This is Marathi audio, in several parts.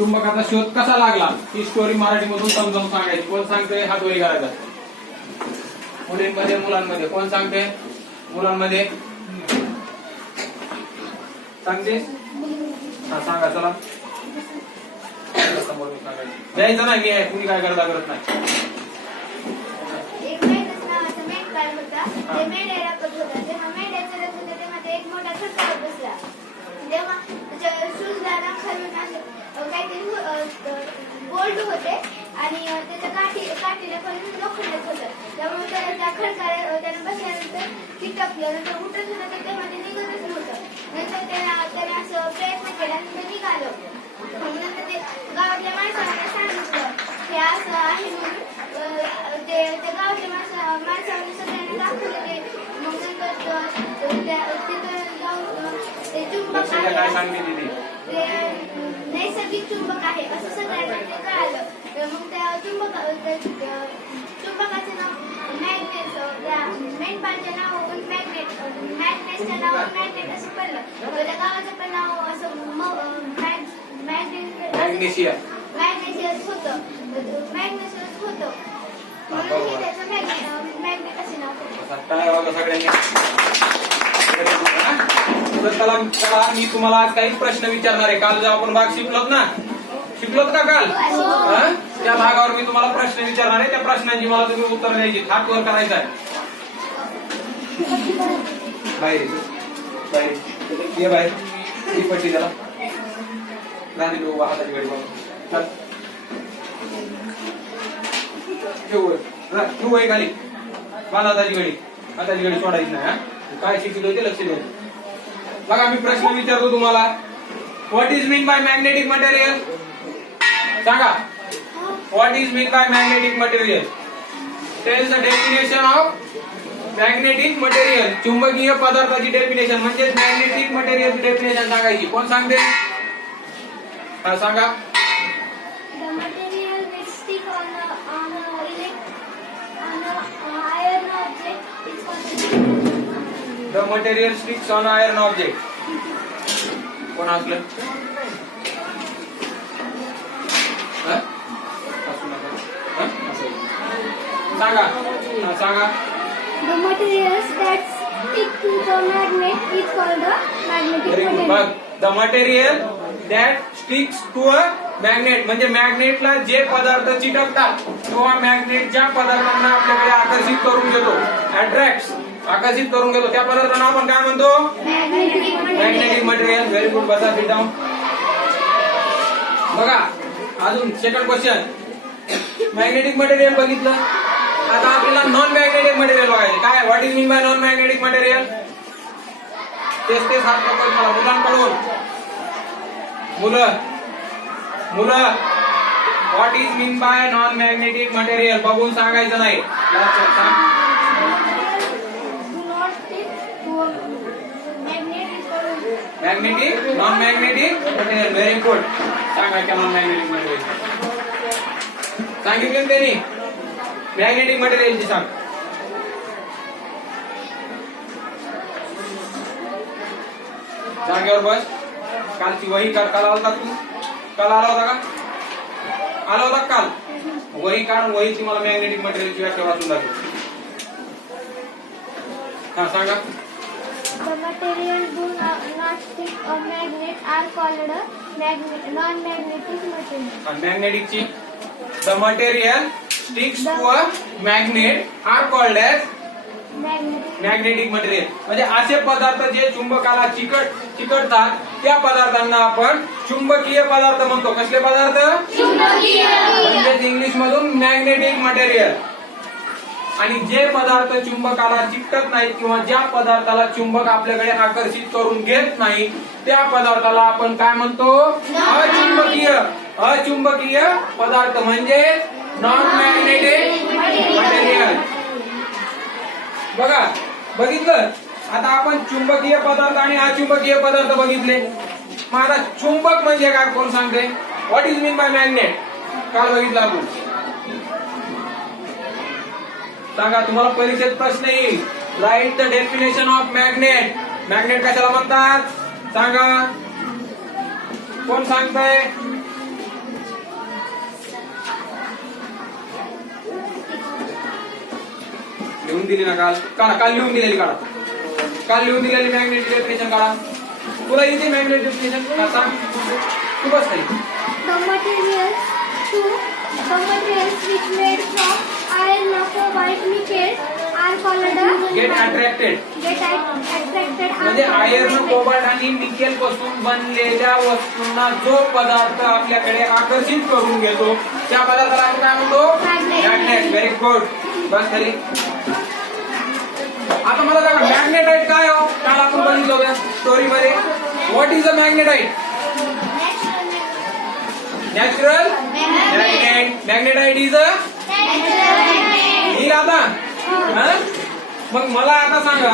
चुंबकाचा शोध कसा लागला ही स्टोरी मराठीमधून समजावून सांगायची. कोण सांगते? हात वर करायचा. मुलींमध्ये मुलांमध्ये कोण सांगते? मुलांमध्ये सांगते. हा सांगा चला. समोर द्यायचं नाही. मी आहे, कुणी काय करता करत नाही. एक मेंढ्याचं नावाचा मेंढपाळ होता. ते मेंढ्या राखत होता. तेव्हा मेंढ्याचं लग्न होतं तेव्हा ते एक मोठा खडकावर बसला. तेव्हा त्याच्या शूजला खालून असं काहीतरी गोल्ड होते आणि त्याच्या काठीला खालून लोखंडच होतं. त्यामुळे त्या खडकाला त्यानं बसल्यानंतर चिटकलं. नंतर उठत होतं तर तेव्हा ते निघतच नव्हतं. नंतर त्याने असं प्रयत्न केला नंतर निघालं. नंतर ते गावातल्या माणसाला सांगितलं की असं आहे म्हणून. ते गावातल्या माणसाने सगळ्यांना दाखवलं ते. मग नंतर तिथं जाऊन ते चुंबक आहे ते नैसर्गिक चुंबक आहे असं सगळ्यांना ते कळालं. मग त्या चुंबकाचं नाव मॅग्नेट, त्या मेंढपाळाच्या नावावरून मॅग्नेटच्या नावावर मॅग्नेट असं पडलं. त्या गावाचं पण नाव असं मॅग्नेशियस होतं. म्हणून त्याचं मॅग्नेट असे नाव पडलं. चला मी तुम्हाला आज काही प्रश्न विचारणार आहे. काल जेव्हा आपण भाग शिकलोत का काल? त्या भागावर मी तुम्हाला प्रश्न विचारणार आहे. त्या प्रश्नांची मला तुम्ही उत्तर द्यायची. हात वर करायचा आहे. बाहेर ये बाहेर. ही पट्टी त्याला गांधी लोक हाताची गडी बघ ठेवू आहे खाली. बांध हाताची गडी सोडायची नाही. काय शिकलो ते लक्ष द्यायचं. बघा मी प्रश्न विचारतो तुम्हाला. What is mean by magnetic material? सांगा. What is mean by magnetic material? Tell the definition of magnetic material. चुंबकीय पदार्थाची डेफिनेशन म्हणजे मॅग्नेटिक मटेरियलची डेफिनेशन सांगायची. कोण सांगते? हा सांगा. The material sticks on iron object. कोण असलं? सांगा. The materials that stick to the magnet is called the magnetic material. The material that sticks to a magnet म्हणजे मॅग्नेटला जे पदार्थ चिटकतात किंवा मॅग्नेट ज्या पदार्थांना आपल्याकडे आकर्षित करून घेतो, अट्रॅक्ट आकर्षित करून घेतो, त्या पदार्थांना आपण काय म्हणतो? Magnetic material. Very good. बसा सिट डाऊन. बघा अजून सेकंड क्वेश्चन. मॅग्नेटिक मटेरियल बघितलं. आता आपल्याला नॉन मॅग्नेटिक मटेरियल बघायचे. काय? What is mean bye non magnetic material? तेच हात पकडून मला मुलांकडून. मुलं what is mean bye non magnetic material बघून सांगायचं नाही. Magnetic non magnetic material. Very good. सांगा क्या नॉन मॅग्नेटिक मटेरियल सांगितलं त्यांनी. मॅग्नेटिक मटेरियलची सांग. जागेवर बस. कालची वही काढ. काल आला तू? काल आला होता का? आला होता काल? वही काढ. वहीची मला मॅग्नेटिक मटेरियलची व्याख्या वाचून दाखव. हा सांगा. The material do not stick or magnet are called non-magnetic material. मॅग्नेटिकची the material sticks to a magnet are called as magnetic material म्हणजे असे पदार्थ जे चुंबकाला चिकटतात त्या पदार्थांना आपण चुंबकीय पदार्थ म्हणतो. कसले पदार्थ? चुंबकीय. म्हणजे इंग्लिश मधून मॅग्नेटिक मटेरियल. आणि जे पदार्थ चुंबकाला चिकटत नाहीत किंवा ज्या पदार्थाला चुंबक आपल्याकडे आकर्षित करून घेत नाही त्या पदार्थाला आपण काय म्हणतो? अचुंबकीय पदार्थ म्हणजे नॉन मॅग्नेटिक मटेरियल. बघा बघितलं. आता आपण चुंबकीय पदार्थ आणि अचुंबकीय पदार्थ बघितले. मग आता चुंबक म्हणजे काय? कोण सांगते? What is mean bye magnet? काल बघितलं आपण. सांगा. तुम्हाला परीक्षेत प्रश्न येईल. Write the definition of magnet. Magnet कशाला म्हणतात? सांगा. कोण सांगतंय? लिहून दिली ना काल लिहून दिलेली काढा. काल लिहून दिलेली मॅग्नेटिक डेफिनेशन काढा. तुला येते मॅग्नेटिक डेफिनेशन सांग तू बस खाली. The materials which made from iron or cobalt nickel are called get attracted. get attracted म्हणजे आयर्न कोबाल्ट आणि निकेल पासून बनलेल्या वस्तूंना जो पदार्थ आपल्याकडे आकर्षित करून घेतो त्या पदार्थाला आपण काय म्हणतो? मॅग्नेट. Very good. बस खाली. आता मला सांगा मॅग्नेटाइट काय हो? काल आपण बघितलं होतं स्टोरी मध्ये. What is a magnetite? Natural magnet. Magnetite is a आता मग मला आता सांगा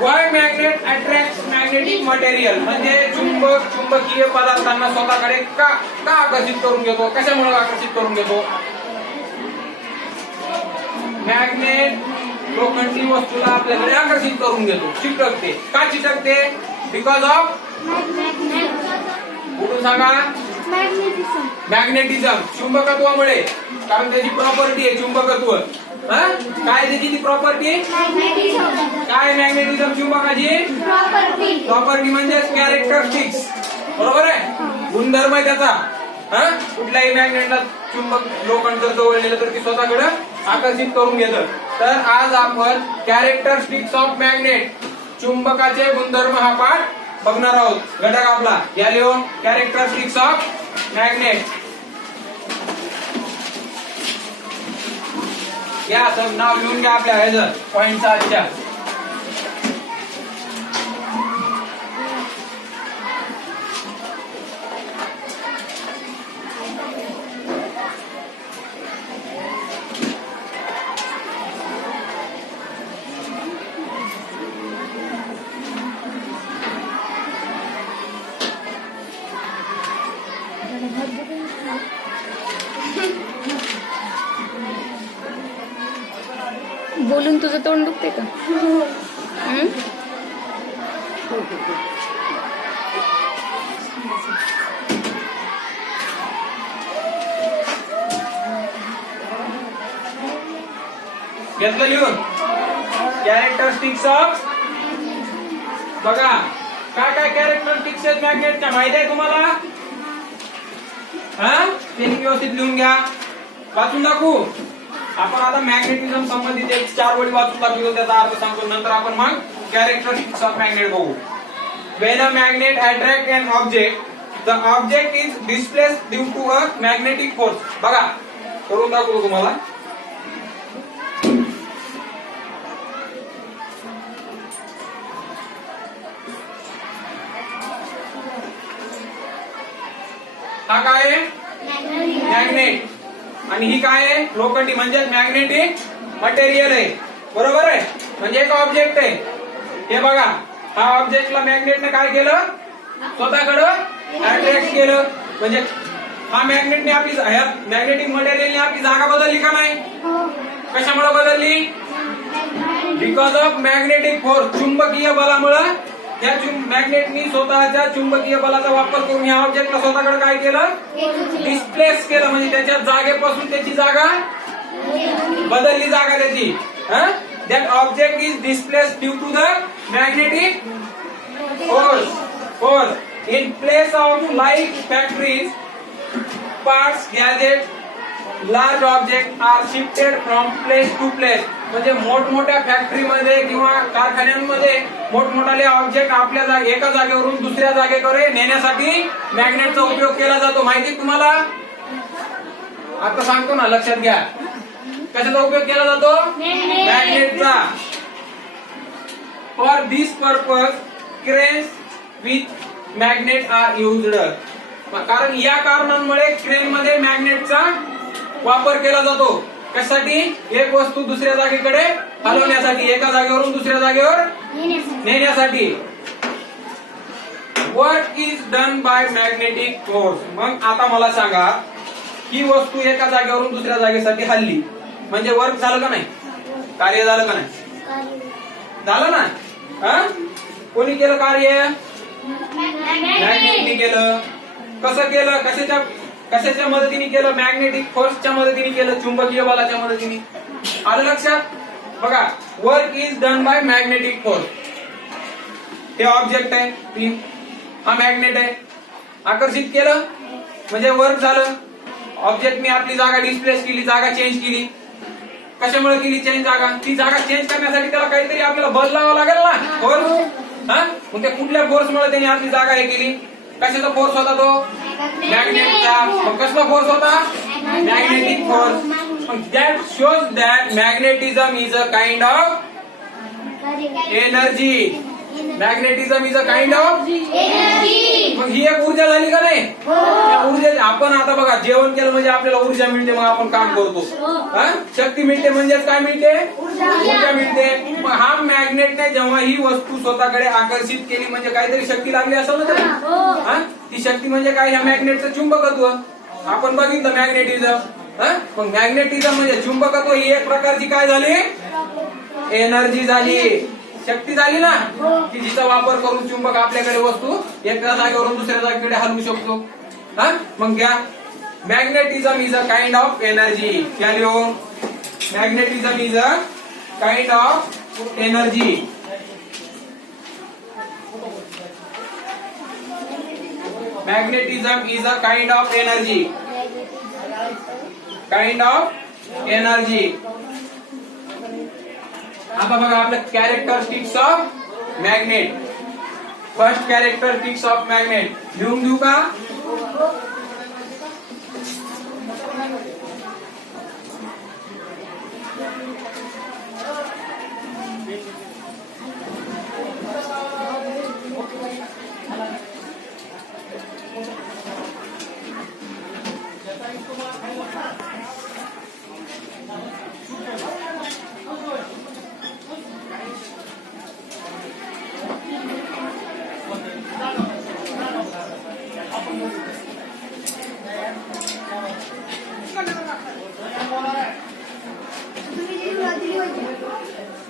why magnet attract magnetic material. म्हणजे चुंबकीय पदार्थांना स्वतःकडे का आकर्षित करून घेतो? कशामुळे आकर्षित करून घेतो? मॅग्नेट लोखंडी वस्तूला आपल्याकडे आकर्षित करून घेतो. चिटकते. का चिटकते? बिकॉज ऑफ कुठून सांगा? मॅग्नेटिझम. चुंबकत्वामुळे. कारण त्याची प्रॉपर्टी आहे चुंबकत्व. काय त्याची ती प्रॉपर्टी? काय मॅग्नेटिझम चुंबकाची प्रॉपर्टी म्हणजे कॅरेक्टरिस्टिक्स. बरोबर आहे. गुणधर्म आहे त्याचा. कुठल्याही मॅग्नेटला चुंबक लोखंड जर जवळलेलं तर ती स्वतःकडे आकर्षित करून घेतं. तर आज आपण कॅरेक्टरिस्टिक्स ऑफ मॅग्नेट चुंबकाचे गुणधर्म हा पाठ बघणार आहोत. घटक आपला या लिहून कॅरेक्टरिस्टिक्स ऑफ मॅग्नेट. या असं नाव लिहून घ्या आपल्या ह्याचं पॉइंटचा आजच्या. बोलून तुझं तोंड दुखते का? घेतलं लिहून कॅरेक्टरिस्टिक्स ऑफ. बघा काय कॅरेक्टरिस्टिक्स आहेत मॅग्नेटच्या माहिती आहे तुम्हाला? त्यांनी व्यवस्थित लिहून घ्या. वाचून दाखवू आपण. आता मॅग्नेटिझम संबंधित एक 4 वळी वाचून दाखवतो. त्याचा अर्थ सांगतो. नंतर आपण मग कॅरेक्टरिस्टिक्स ऑफ मॅग्नेट बघू. When a magnet attracts an object, the object is displaced due to a magnetic force. बघा करून दाखवतो तुम्हाला. हा काय आहे? मॅग्नेट. आणि ही काय आहे? लोखंडी. म्हणजे मॅग्नेटिक मटेरियल आहे. बरोबर आहे. म्हणजे एक ऑब्जेक्ट आहे. हे बघा हा ऑब्जेक्टला मॅग्नेटने काय केलं? स्वतःकडे अट्रॅक्ट केलं. म्हणजे हा मॅग्नेटने आपली मॅग्नेटिक मटेरियलने आपली जागा बदलली का नाही? कशामुळे बदलली? Because of magnetic force. चुंबकीय बलामुळे त्या मॅग्नेटनी स्वतःच्या चुंबकीय बलाचा वापर करून या ऑब्जेक्टला स्वतःकडे काय केलं? डिस्प्लेस केलं. म्हणजे त्याच्या जागेपासून त्याची जागा बदलली. जागा त्याची. That object is displaced due to the magnetic force. In place of like factories, parts, gadgets, large objects are shifted from place to place. म्हणजे मोठमोठ्या फॅक्टरीमध्ये किंवा कारखान्यांमध्ये मोठमोठाले ऑब्जेक्ट आपल्या एका जागेवरून दुसऱ्या जागेकडे नेण्यासाठी मॅग्नेटचा उपयोग केला जातो. माहिती तुम्हाला? आता सांगतो ना, लक्षात घ्या. कशाचा उपयोग केला जातो? मॅग्नेटचा. For this purpose cranes with magnet are used. कारण या कारणांमुळे क्रेन मध्ये मॅग्नेटचा वापर केला जातो. कशासाठी? एक वस्तू दुसऱ्या जागेकडे हलवण्यासाठी, एका जागेवरून दुसऱ्या जागेवर नेण्यासाठी. Work is done by magnetic force. मग आता मला सांगा ही वस्तू एका जागेवरून दुसऱ्या जागेसाठी हलली म्हणजे वर्क झालं का नाही? कार्य झालं का नाही? झालं ना. कोणी केलं कार्य? मॅग्नेटने केलं. कसं केलं? कशाच्या मदतीने केलं? मॅग्नेटिक फोर्सच्या मदतीने केलं. चुंबकीय बलाच्या मदतीने. आलं लक्षात? बघा work is done by magnetic force. हे ऑब्जेक्ट आहे पिन, हा मॅग्नेट आहे. आकर्षित केलं म्हणजे वर्क झालं. ऑब्जेक्टने आपली जागा डिस्प्लेस केली, जागा चेंज केली. कशामुळे केली चेंज जागा? ती जागा चेंज करण्यासाठी त्याला काहीतरी आपल्याला बल लावावा लागेल ना, फोर्स. हा मग त्या कुठल्या फोर्समुळे त्याने आपली जागा हे केली? कशाचा फोर्स होता तो? मॅग्नेटचा. मग कसला फोर्स होता? Magnetic force. That shows that magnetism is a kind of energy. Magnetism is a kind of energy. मग ही एक ऊर्जा झाली का नाही? त्या ऊर्जे आपण आता बघा जेवण केलं म्हणजे आपल्याला ऊर्जा मिळते, मग आपण काम करतो. शक्ती मिळते म्हणजे काय मिळते? ऊर्जा मिळते. मग हा मॅग्नेटने जेव्हा ही वस्तू स्वतःकडे आकर्षित केली म्हणजे काहीतरी शक्ती लागली असेल ना त्याला. ती शक्ती म्हणजे काय? ह्या मॅग्नेटचं चुंबकत्व. आपण बघितलं मॅग्नेटिझम. मग मॅग्नेटिझम म्हणजे चुंबकत्व ही एक प्रकारची काय झाली? एनर्जी झाली, शक्ती झाली ना, की जिचा वापर करून चुंबक आपल्याकडे वस्तू एका जागेवरून दुसऱ्या जागेकडे हलवू शकतो. मग घ्या magnetism is a kind of energy. क्या लिहो? Magnetism is a kind of energy. Magnetism is a kind of energy. Kind of energy. आता बघा आपलं characteristics of magnet. First characteristics of magnet लिहून देऊ का?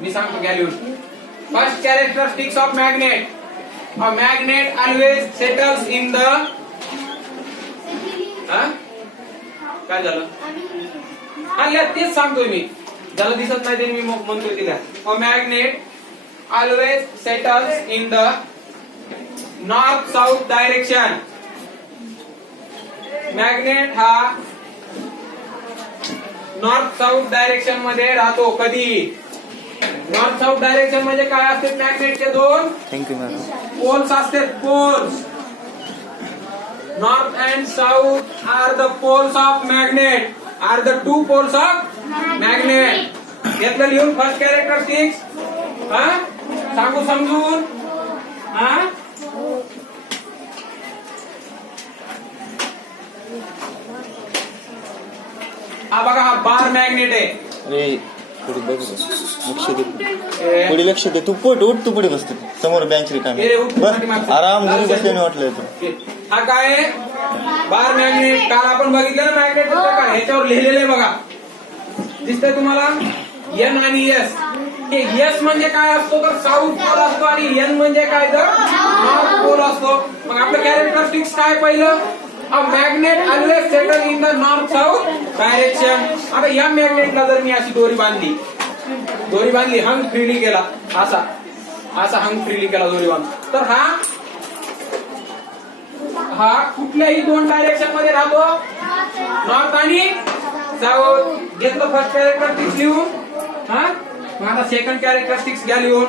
मी सांगतो घ्या लिहून. First characteristics of magnet. A magnet always settles in the. काय झालं? तेच सांगतोय मी. ज्याला दिसत नाही ते मी म्हणतोय तिला. A magnet always settles in the north south direction. Magnet हा नॉर्थ साऊथ डायरेक्शन मध्ये राहतो. कधी? नॉर्थ साऊथ डायरेक्शन म्हणजे काय असते? मॅग्नेटचे दोन पोल्स असतात. Poles. North and south are the poles of magnet. Are the two poles of magnet. घेतलं लिहून फर्स्ट कॅरेक्टरिस्टिक्स. सांगू समजून? हा बघा हा बार मॅग्नेट आहे. पुढे लक्ष दे. तू उठ तू पुढे बसते समोर बेंच रिकामी. आराम घरी बसल्याने वाटलं होतं. हा काय बार मॅग्नेट? काल आपण बघितलं ना मॅग्नेट काय ह्याच्यावर लिहिलेलं आहे बघा. दिसतंय तुम्हाला? एन आणि एस. एस म्हणजे काय असतो तर साऊथ पोल असतो आणि एन म्हणजे काय तर नॉर्थ पोल असतो. मग आपलं कॅरेक्टरिस्टिक्स काय पहिलं? A magnet always settle in the north south direction. आता या मॅग्नेटला जर मी अशी दोरी बांधली हंग फ्रीली केला, असा हंग फ्रीली केला दोरी बांधून, तर हा कुठल्याही दोन डायरेक्शन मध्ये राहतो, नॉर्थ आणि साऊथ. घेतलं फर्स्ट कॅरेक्टरिस्टिक्स लिहून. मग आता सेकंड कॅरेक्टरिस्टिक्स घ्या लिहून.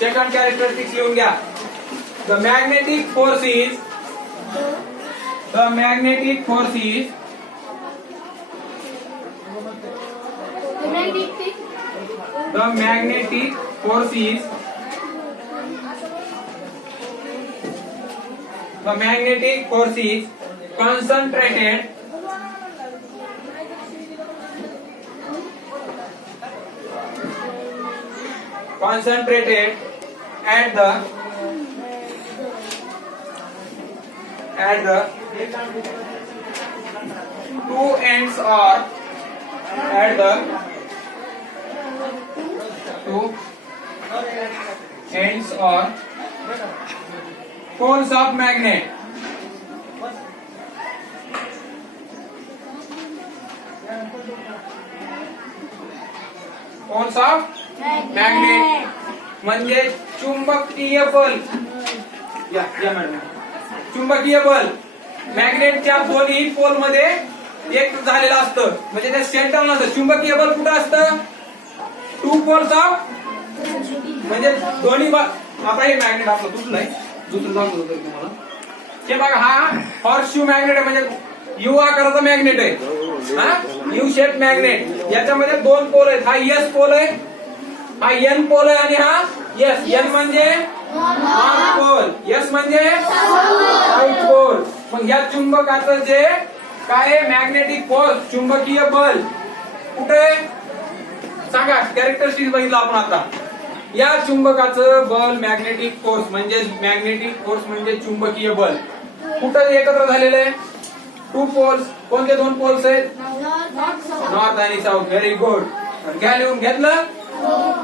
सेकंड कॅरेक्टरिस्टिक्स लिहून घ्या. The magnetic force is the magnetic force is concentrated at the two ends or at the two ends or poles of magnet. poles of magnet म्हणजे चुंबकीय बल. या मॅडम, चुंबकीय बल मॅग्नेटच्या दोन्ही पोल मध्ये एक झालेलं असतं, म्हणजे ते सेंटर नसतं. चुंबकीय बल कुठं असतं? 2 poles ऑफ म्हणजे दोन्ही आता हे मॅग्नेट आपलं तुटलंय, दुसरं दाखवतो तुम्हाला. हे बघा, हा हॉर्सशू मॅग्नेट आहे, म्हणजे यू आकाराचा मॅग्नेट आहे. हा यू शेप मॅग्नेट. याच्यामध्ये 2 पोल आहेत. हा एस पोल आहे, हा एन पोल आहे आणि हा एस. एन म्हणजे नॉर्थ पोल, एस म्हणजे साऊथ पोल. मग या चुंबकाचं जे काय मॅग्नेटिक फोर्स, चुंबकीय बल कुठे सांगा? कॅरेक्टरिस्टिक्स बघितलं आपण आता. या चुंबकाचं बल मॅग्नेटिक फोर्स म्हणजे चुंबकीय बल कुठं एकत्र झालेलं आहे? 2 पोल्स. कोणते 2 पोल्स आहेत? नॉर्थ आणि साऊथ. Very good. घ्या लिहून. घेतलं?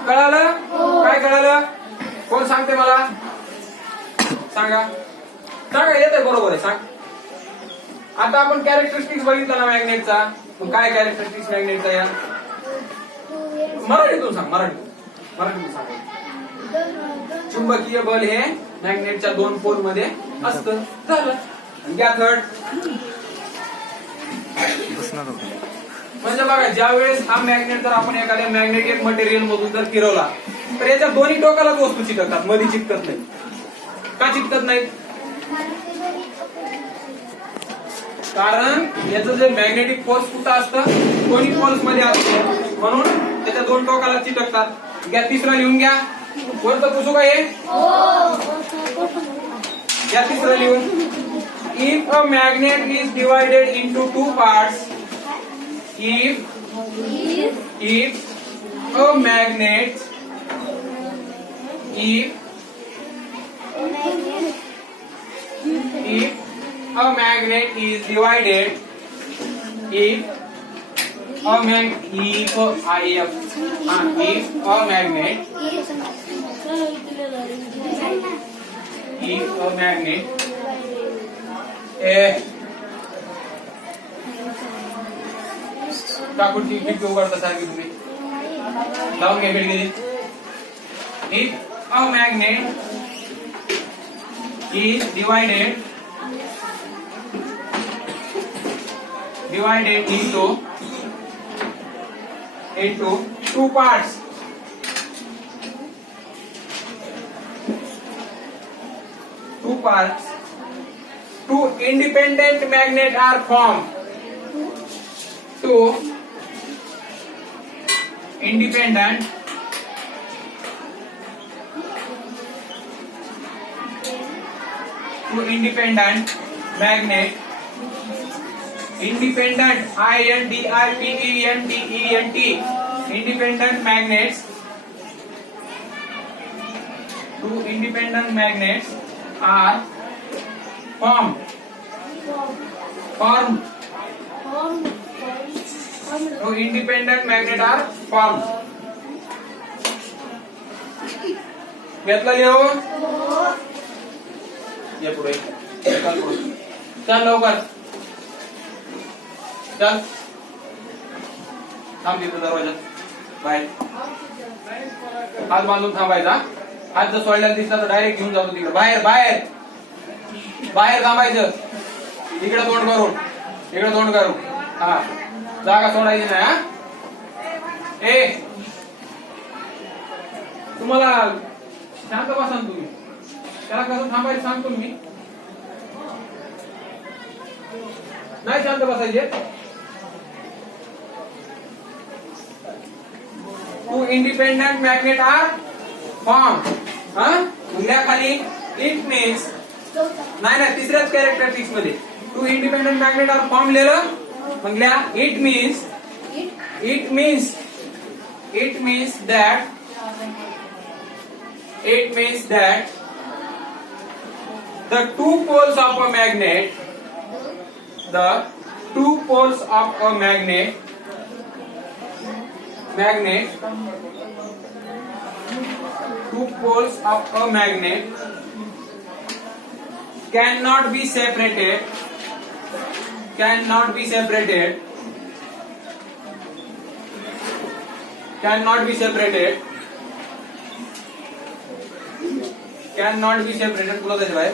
कळालं? काय कळालं? कोण सांगते मला? सांगा येतंय? बरोबर आहे, सांग. आता आपण कॅरेक्टरिस्टिक्स बघितला ना मॅग्नेटचा. काय कॅरेक्टरिस्टिक्स मॅग्नेटचा? या मराठीतून सांग. मराठीतून सांग. चुंबकीय बल हे मॅग्नेटच्या 2 पोल मध्ये असतं. झालं. घ्या थर्ड. म्हणजे बघा, ज्या वेळेस हा मॅग्नेट जर आपण एखाद्या मॅग्नेटिक मटेरियल मधून जर फिरवला तर याच्या दोन्ही टोकालाच वस्तू चिकटतात, मध्ये चिकटत नाही. का चिकटत नाहीत? कारण याचं जे मॅग्नेटिक फोर्स कुठं असतं? दोन्ही पोल्स मध्ये असतं, म्हणून त्याच्या 2 टोकाला चिकटतात. घ्या तिसरा लिहून घ्या. वरचं पुसू का हे? घ्या तिसरं लिहून. If a magnet is divided into 2 parts, if a magnet is divided, if a magnet टाकून खिडकी उघडता सारखी तुम्ही लावून घ्या खिडकी. If a magnet is divided into 2 parts, two independent magnets are formed. Two independent magnet, independent, independent magnets, 2 independent magnets are formed. So independent magnet are formed. घेतलं लिहून? ये पुढे चल लवकर चल. थांब तिथं दरवाजा बाहेर. हात बांधून थांबायचा. हात जर सोडल्याला दिसला तर डायरेक्ट घेऊन जातो तिकडे. बाहेर थांबायचं. इकडे तोंड करून. हा, जागा सोडायची नाही. हा, ए तुम्हाला शांत बसा तुम्ही. त्याला कसं थांबायचं सांगतो मी. नाही शांत बसायचे. 2 independent magnet are formed. उद्या खाली इट मीन्स नाही तिसऱ्याच कॅरेक्टरिस्टिक्स मध्ये 2 independent magnet are formed लिहिलं. मग लिहा it means that the 2 poles of a magnet, cannot be separated can not be separated. Can not be separated. तुला त्याच्या बाहेर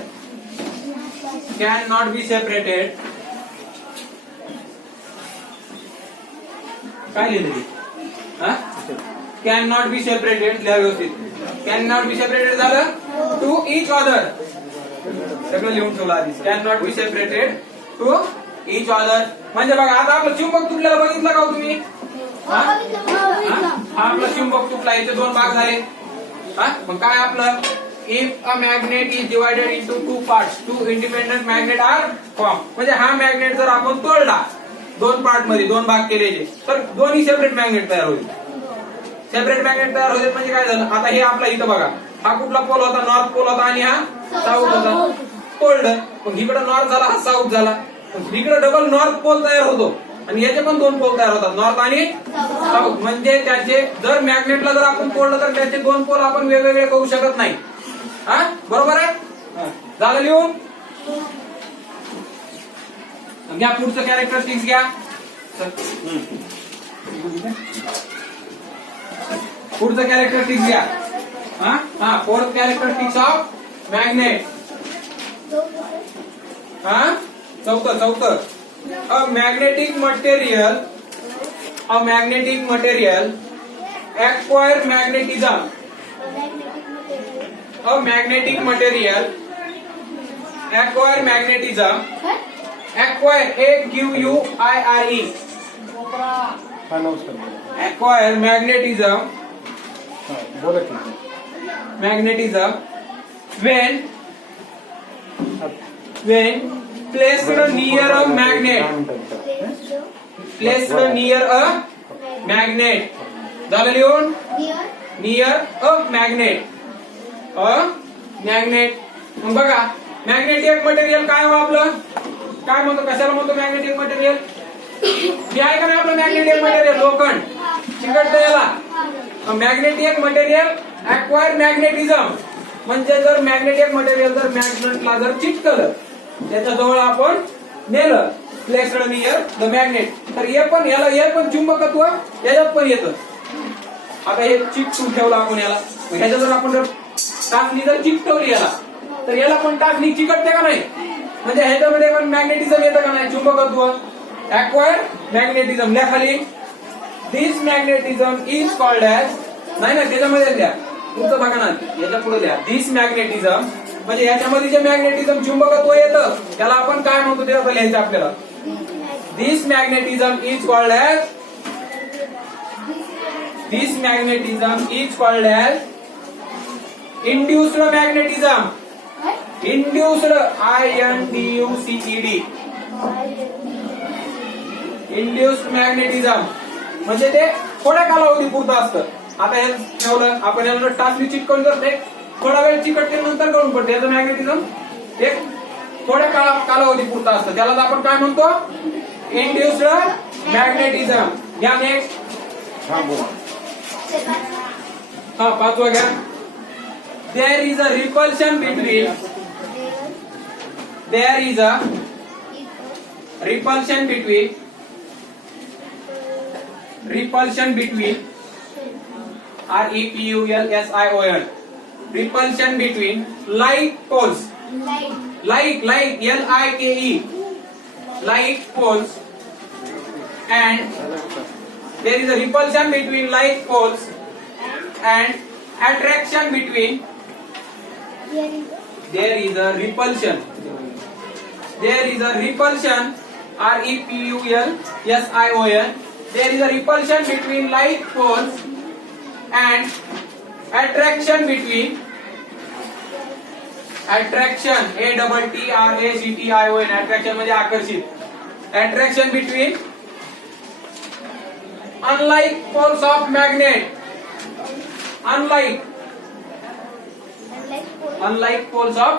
कॅन नॉट बी सेपरेटेड. काय लिहिलं ते? Can not be separated. लिहा व्यवस्थित. कॅन नॉट बी सेपरेटेड झालं टू इच अदर. सगळं लिहून ठेवलं आधी. Can not be separated to each other. म्हणजे बघा आता आपलं चुंबक तुटलेलं बघितलं का हो तुम्ही? हा आपलं चुंबक तुटला. इथे दोन भाग झाले. मग काय आपलं? If a magnet is divided into two parts, two independent magnet are form. म्हणजे हा मॅग्नेट जर आपण तोडला दोन पार्ट मध्ये, दोन भाग केलेले, तर दोन्ही सेपरेट मॅग्नेट तयार होईल. सेपरेट मॅग्नेट तयार होते म्हणजे काय झालं? आता हे आपला इथं बघा, हा कुठला पोल होता? नॉर्थ पोल होता आणि हा साऊथ होता. तोडलं मग इकडे नॉर्थ झाला, हा साऊथ झाला. इकडे डबल नॉर्थ पोल तयार होतो आणि याचे पण दोन पोल तयार होतात, नॉर्थ आणि साऊथ. म्हणजे त्याचे जर मॅग्नेटला जर आपण तोडलं तर त्याचे दोन पोल आपण वेगवेगळे करू शकत नाही. हा बरोबर आहे. झालं लिहून. घ्या पुढचं कॅरेक्टरिस्टिक्स घ्या. पुढचं कॅरेक्टरिस्टिक्स घ्या. Fourth characteristics of magnet. चौथं. A magnetic material acquire magnetism. A magnetic material acquire magnetism. Acquire, A-Q-U-I-R-E. Acquire magnetism. Magnetism when placed near a magnet. Placed near a magnet. झालं लिहून. Near a magnet. मग बघा मॅग्नेटिक मटेरियल काय हो आपलं? काय म्हणतो? कशाला म्हणतो मॅग्नेटिक मटेरियल? हे आहे का नाही आपलं मॅग्नेटिक मटेरियल? लोखंड चिकटतं याला. Magnetic material acquire magnetism. म्हणजे जर मॅग्नेटिक मटेरियल जर मॅग्नेटला जर चिटकलं, त्याच्या जवळ आपण नेलं, प्लेस्ड नियर द मॅग्नेट, तर हे पण चुंबकत्व याच्यात पण येतं. आता हे चिकटून ठेवलं आपण याला. ह्याच्या जर आपण जर टाचणी जर चिकटवली याला, तर याला पण टाचणी चिकटते का नाही? म्हणजे ह्याच्यामध्ये पण मॅग्नेटिझम येतं का नाही? चुंबकत्व. Acquire magnetism. लिहा खाली. दिस मॅग्नेटिझम इज कॉल्ड एज. नाही त्याच्यामध्ये द्या तुमचं बघा ना, याच्या पुढे द्या. दिस मॅग्नेटिझम म्हणजे याच्यामध्ये जे मॅग्नेटिझम चुंबकत्व येतं त्याला आपण काय म्हणतो ते आता लिहायचं आपल्याला. This magnetism is called as. This magnetism is called as induced magnetism. Induced, I-N-D-U-C-E-D. Induced magnetism म्हणजे ते थोड्या कालावधी पुरतं असतं. आता हे ठेवलं आपण, याला टाचणी चिटकवून करते, थोडा वेळ चिकटते नंतर करून पडते. याचं मॅग्नेटिझम एक थोड्या कालावधी पुरतं असतं. त्याला आपण काय म्हणतो? Induced magnetism. या नेक्स्ट. पाचवा घ्या. There is a repulsion between. There is a repulsion between. Repulsion between. R-E-P-U-L-S-I-O-N. Repulsion between like poles. Like L-I-K-E. Like poles. And there is a repulsion between like poles and attraction between. There is a repulsion. There is a repulsion. R-E-P-U-L-S-I-O-N. There is a repulsion between like poles and attraction between. Attraction, A-T-T-R-A-C-T-I-O-N. Attraction म्हणजे आकर्षित. Attraction between unlike poles of magnet. Unlike poles of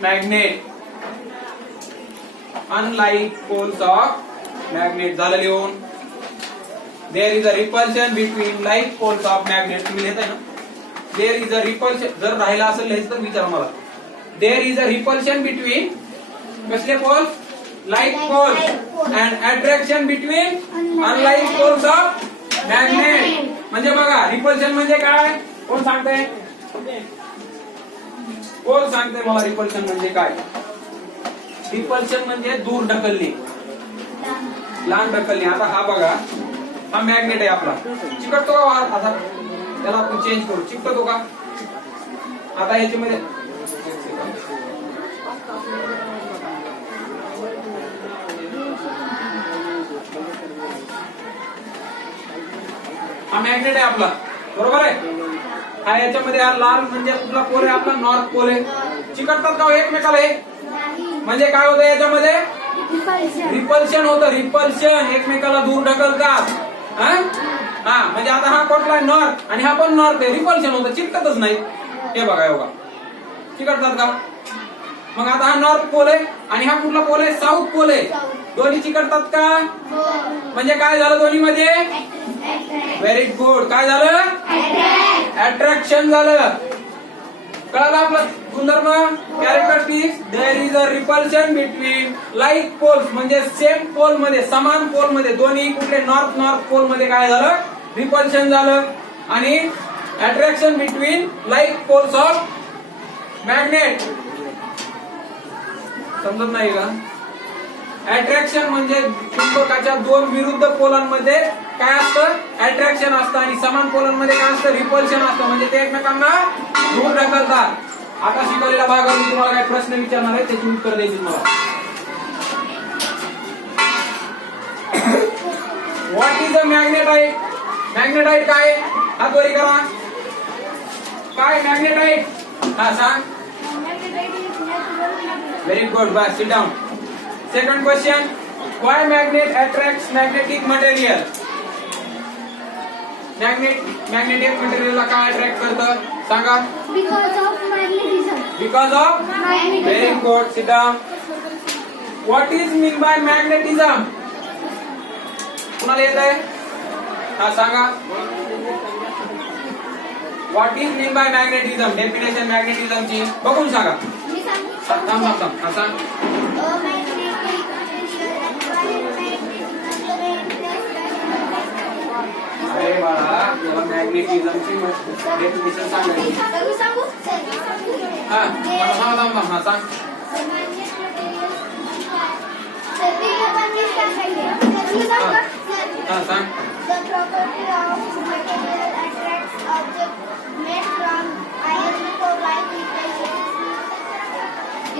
magnet. Unlike poles of magnet. झालं लिहून. There is a repulsion between like poles of magnet. तुम्ही लिहिताय ना? There is a repulsion. जर राहिला असेल लिहायचं तर विचारा मला. There is a repulsion between कसले poles? Like poles and attraction between unlike poles of magnet. म्हणजे बघा रिपल्शन म्हणजे काय, कोण सांगते, कोण सांगते मला रिपल्शन म्हणजे काय? रिपल्शन म्हणजे दूर ढकलणे, लांब ढकलणे. आता हा बघा, हा मॅग्नेट आहे आपला, चिकटतो का आता? त्याला आपण चेंज करू, चिकटतो का? आता याच्यामध्ये हा मॅग्नेट आहे आपला, बरोबर आहे. हा याच्यामध्ये हा लाल म्हणजे कुठला पोल आहे आपला? नॉर्थ पोल आहे. चिकटतात का एकमेकाला? हे म्हणजे काय होतं याच्यामध्ये? रिपल्शन होतं, रिपल्शन, एकमेकाला दूर ढकलतात. हा म्हणजे आता हा कुठला आहे? नॉर्थ, आणि हा पण नॉर्थ आहे. रिपल्शन होतं, चिकटतच नाही. हे बघा, हे बघा, चिकटतात का? मग आता हा नॉर्थ पोल आहे आणि हा कुठला पोल आहे? साऊथ पोल आहे. दोन्ही चिकटतात का? म्हणजे काय झालं दोन्ही मध्ये? Very good. काय झालं? अट्रॅक्शन झालं. कळलं आपलं गुणधर्म, characteristics. There is a repulsion between like poles, म्हणजे सेम पोल मध्ये, समान पोल मध्ये, दोन्ही कुठले? नॉर्थ पोल मध्ये काय झालं? रिपल्शन झालं. आणि attraction between like poles of magnet. समजत नाही का? अट्रॅक्शन म्हणजे चुंबकाच्या दोन विरुद्ध पोलांमध्ये काय असतं? अट्रॅक्शन असतं. आणि समान पोलांमध्ये काय असतं? रिपल्शन असतं. म्हणजे ते एकमेकांना दूर ढकलतात. आता शिकवलेल्या भागावर तुम्हाला काही प्रश्न विचारणार आहे, त्याची उत्तर द्यायची मला. What is a मॅग्नेटाइट? मॅग्नेटाइट काय? हात वरी करा. काय मॅग्नेटाइट? हा सांग. Very good. बस, sit down. Second question, why magnet attracts magnetic material? Magnetic मटेरियलला काय अट्रॅक्ट करतं? सांगा. Because of magnetism. Because of? Very good. Sit down. What is mean by magnetism? कुणाला येत आहे? हा सांगा. What is mean by magnetism? Definition मॅग्नेटिझमची बघून सांगा. मी सांगू. थांब. हा सांग. अरे बाळा, तुला मॅग्नेटिझमची डेफिनेशन सांगायची. हा सांग. हा सांग. The property of material attracts objects made from iron for light reflection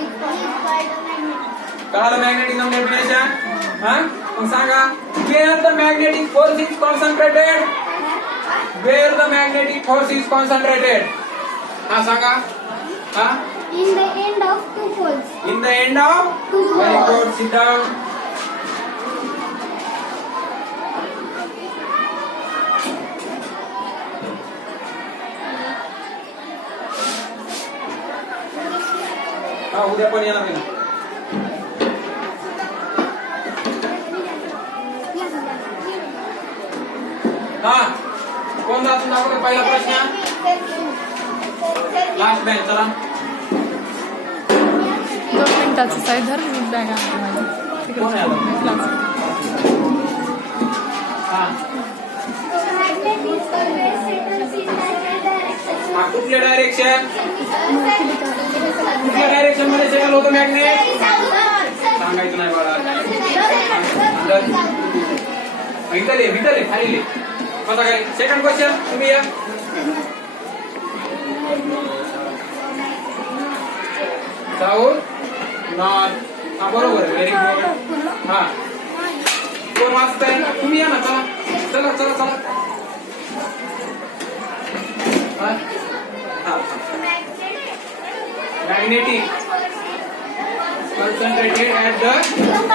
is called a magnet. कळालं मॅग्नेटिझम डेफिनेशन? हा मग सांगा. Where the magnetic force is concentrated? Where the magnetic force is concentrated? हा सांगा. हा In the end of two poles. in the end of? Two Very poles. good. Sit down. हा उद्या पण येणार आहे. हा कोण दाखवून दाखवतो पहिला प्रश्न? Last bank. चला 2 मिनिटाचं आहे. धर मी बॅग आणते माझी. कोण आहे आता? क्लास. हा Magnet is always settles in different directions. हा कुठल्या डायरेक्शन? कुठल्या डायरेक्शन मध्ये सेटल होतं मॅग्नेट? सांगायचं नाही बाळा. विकले खाली ले. कसं काय? सेकंड क्वेश्चन तुम्ही या. South north. हा बरोबर आहे. Very good. हा कोण वाचताय? तुम्ही या ना. चला. Magnetic concentrated at the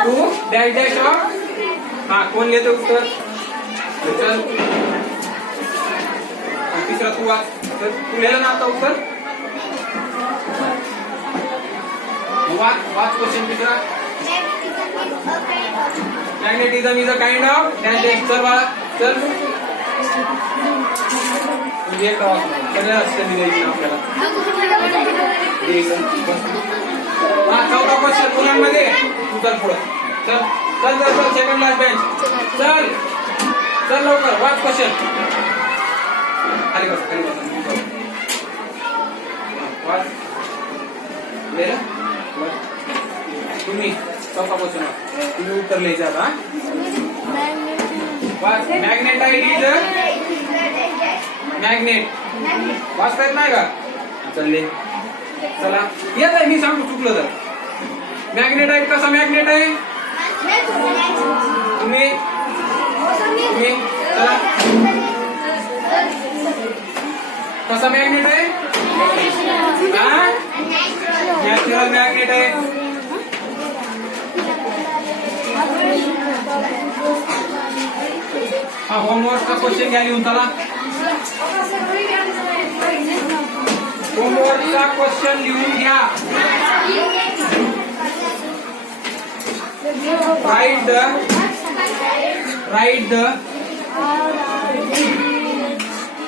two dash of. हा कोण लिहितं उत्तर? चल तिसरा तू वाच. तू लिहिलं ना आता उत्तर? वाच क्वेश्चन तिसरा. Magnetism is a kind of dash. चल बाळा चल. म्हणजे एक सगळ्या असतं दिलेली आपल्याला. हा चौथा क्वेश्चन मुलांमध्ये. तू चल पुढं. चल सेकंड लास्ट बेंच. चल लवकर वाच क्वेश्चन. खाली बस खाली बस वाच. लिहिलं? बरं. तुम्ही चौथा क्वेश्चन तुम्ही उत्तर लिहायचं आता. वाच. मॅग्नेटाइट इज मॅग्नेट. वाचता येत नाही का? चालले चला येत आहे. मी सांगतो चुकलं तर. मॅग्नेटाइट कसा मॅग्नेट आहे? तुम्ही चला कसा मॅग्नेट आहे? नॅचरल मॅग्नेट आहे. हा होमवर्कचा क्वेश्चन घ्या लिहून चला. होमवर्कचा क्वेश्चन लिहून घ्या.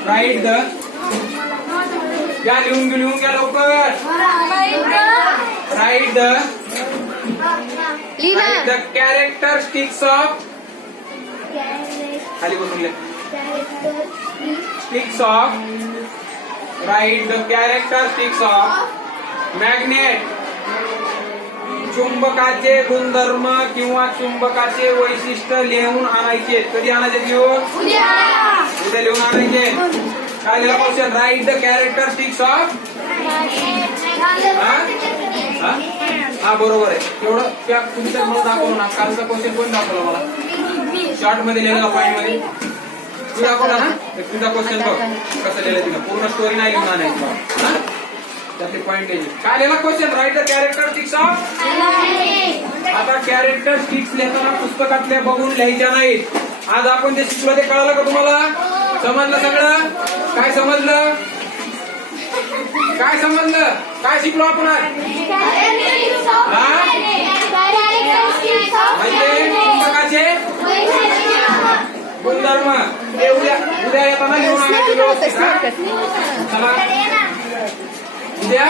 राईट द घ्या लिहून घ्या लवकर. राईट द कॅरेक्टरिस्टिक्स ऑफ खाली बसून sticks of. Write the characteristics of magnet. चुंबकाचे गुणधर्म किंवा चुंबकाचे वैशिष्ट्य लिहून आणायचे. कधी आणायचे लिहून? उद्या लिहून आणायचे. काय लिहिलं question? Right the characteristics of. हा बरोबर आहे. एवढं त्या तुमच्या मला दाखवलं ना. कालचा क्वेश्चन कोण दाखवला मला? शॉर्ट मध्ये लिहिलेला पॉईंट मध्ये तू दाखवला ना. तुझा क्वेश्चन बघ कसं लिहिलं तिला. पूर्ण स्टोरी नाही लिहून आणायची. त्यातले पॉईंट लिहिले. काय लिहिला question? Right the characteristics of. आता कॅरेक्टरिस्टिक्स लिहिताना पुस्तकातल्या बघून लिहायच्या नाहीत. आज आपण जे शिकलो ते कळालं का तुम्हाला? समजलं सगळं? काय समजलं? काय समजलं? काय शिकलो आपण आज? म्हणजे चुंबकाचे गुणधर्म. हे उद्या येताना लिहून आणायचे व्यवस्थित. चला उद्या